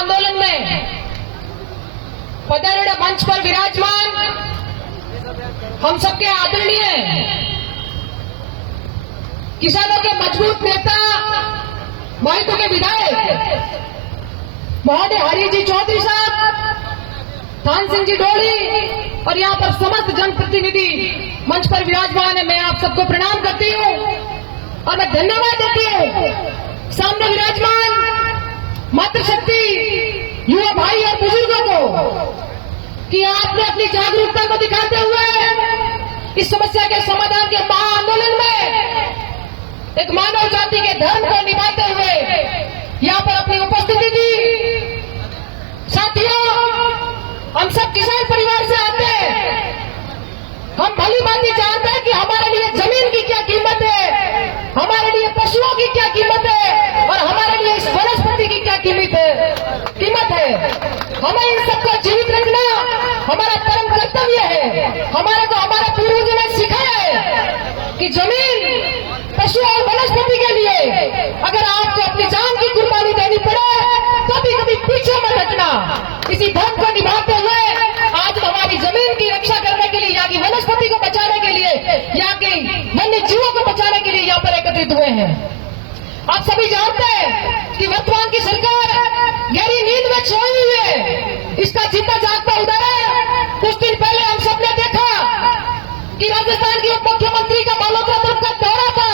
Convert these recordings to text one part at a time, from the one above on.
आंदोलन में पधारेड़ा मंच पर विराजमान हम सबके आदरणीय किसानों के मजबूत नेता, मोहितों के विधायक महोदय हरि जी चौधरी साहब, थान सिंह जी डोली और यहाँ पर समस्त जनप्रतिनिधि मंच पर विराजमान है। मैं आप सबको प्रणाम करती हूँ और मैं धन्यवाद देती हूँ सामने विराजमान मातृशक्ति युवा भाई और बुजुर्गों को कि आपने अपनी जागरूकता को दिखाते हुए इस समस्या के समाधान के महाआंदोलन में एक मानव जाति के धर्म को निभाते हुए यहाँ पर अपनी उपस्थिति दी। साथियों, हम सब किसान परिवार से आते हैं, हम भली भांति जानते हैं कि हमारे लिए जमीन की क्या कीमत है, हमारे लिए पशुओं की क्या कीमत है और हमारे लिए इस वनस्पति की क्या कीमत है। हमें इन सबको जीवित रखना हमारा परम कर्तव्य है। हमारे को हमारे पूर्वजों ने सिखाया है कि जमीन, पशु और वनस्पति के लिए अगर आपको अपनी जान की कुर्बानी देनी पड़े तो भी कभी पीछे मत हटना। इसी धर्म को निभाते हुए आज हमारी जमीन की रक्षा करने के लिए, यहाँ की वनस्पति को बचाने के लिए, यहाँ के वन्य जीवों को बचाने के लिए यहाँ पर एकत्रित हुए हैं। आप सभी जानते हैं कि वर्तमान की सरकार गहरी नींद में सोई हुई है, इसका जीता जागता उदाहरण कुछ दिन पहले हम सबने देखा कि राजस्थान के उप मुख्यमंत्री का बालोतरा तरफ का दौरा था।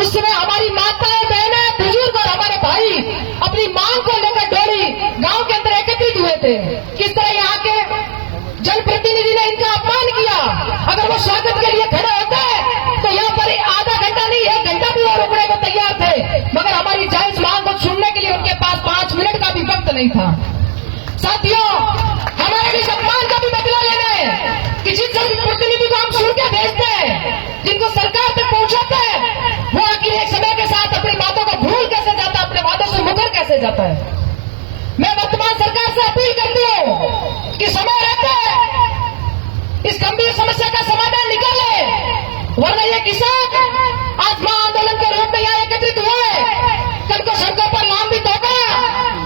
उस समय हमारी माताएं, बहनें, बुजुर्ग और हमारे भाई अपनी मांग को लेकर डोली गांव के अंदर एकत्रित हुए थे। किस तरह यहाँ के जनप्रतिनिधि ने इनका अपमान किया। अगर वो स्वागत के लिए खड़े होते तो यहाँ पर आधा घंटा नहीं, 1 घंटा भी और रुकने को तैयार थे, मगर हमारी जायज मांग को सुनने के लिए उनके पास 5 मिनट का भी वक्त नहीं था। साथियों, हमारे भी सम्मान का भी बदला लेना है कि जिन जनप्रतिनिधि को हम सुन के भेजते हैं, जिनको सरकार तक पहुंचाते हैं, वो आखिर एक समय के साथ अपनी बातों को भूल कैसे जाता है, अपने वादों से मुकर कैसे जाता है। मैं वर्तमान सरकार से अपील करती हूँ कि समय रहते इस गंभीर समस्या का समाधान निकाले, वरना ये किसान आज महाआंदोलन के रूप में यहाँ एकत्रित हुए, कल को सड़कों पर लांबित होगा,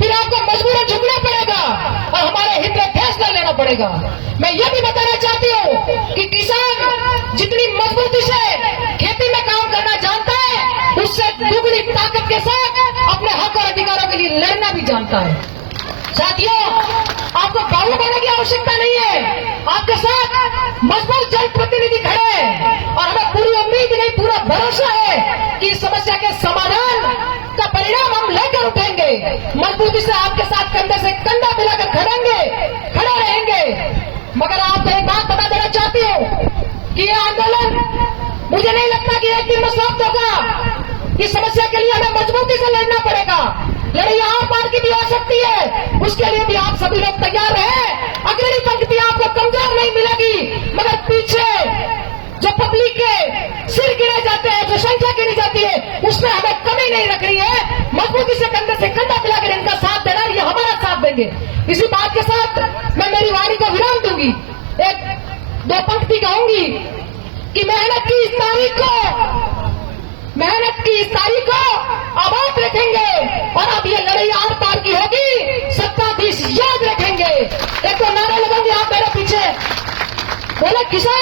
फिर आपको मजबूरन झुकना पड़ेगा और हमारे हित में फैसला लेना पड़ेगा। मैं ये भी बताना चाहती हूँ कि किसान जितनी मजबूती से खेती में काम करना जानता है, उससे दुगनी ताकत के साथ अपने हक और अधिकारों के लिए लड़ना भी जानता है। साथियों, आपको बाबू बनने की आवश्यकता नहीं है, आपके साथ मजबूत जनप्रतिनिधि खड़े हैं और हमें पूरी उम्मीद नहीं, पूरा भरोसा है कि इस समस्या के समाधान का परिणाम हम लेकर उठेंगे। मजबूती से आपके साथ कंधे से कंधा मिलाकर खड़े रहेंगे। मगर आपको एक बात बता देना चाहती हूँ कि यह आंदोलन मुझे नहीं लगता कि एक दिन में समाप्त होगा। इस समस्या के लिए हमें मजबूती से लड़ना पड़ेगा। लड़ाई यहाँ पार की भी हो सकती है, उसके लिए भी आप सभी लोग तैयार रहे। अग्रणी पंक्ति आपको कमजोर नहीं मिलेगी, मगर पीछे जो पब्लिक के सिर गिरे जाते हैं, जो संख्या गिरी जाती है, उसमें हमें कमी नहीं रखनी है। मजबूती से कंधे से कंधा मिलाकर इनका साथ देना, ये हमारा साथ देंगे। इसी बात के साथ मैं मेरी वाणी को विराम दूंगी। 1-2 पंक्ति कहूंगी कि मेहनत की इस तारीख को आबाद रखेंगे और अब ये लड़ाई आर पार की होगी, सत्ताधीश याद रखेंगे। एक तो नारा लगाएंगे आप मेरे पीछे, बोले किसान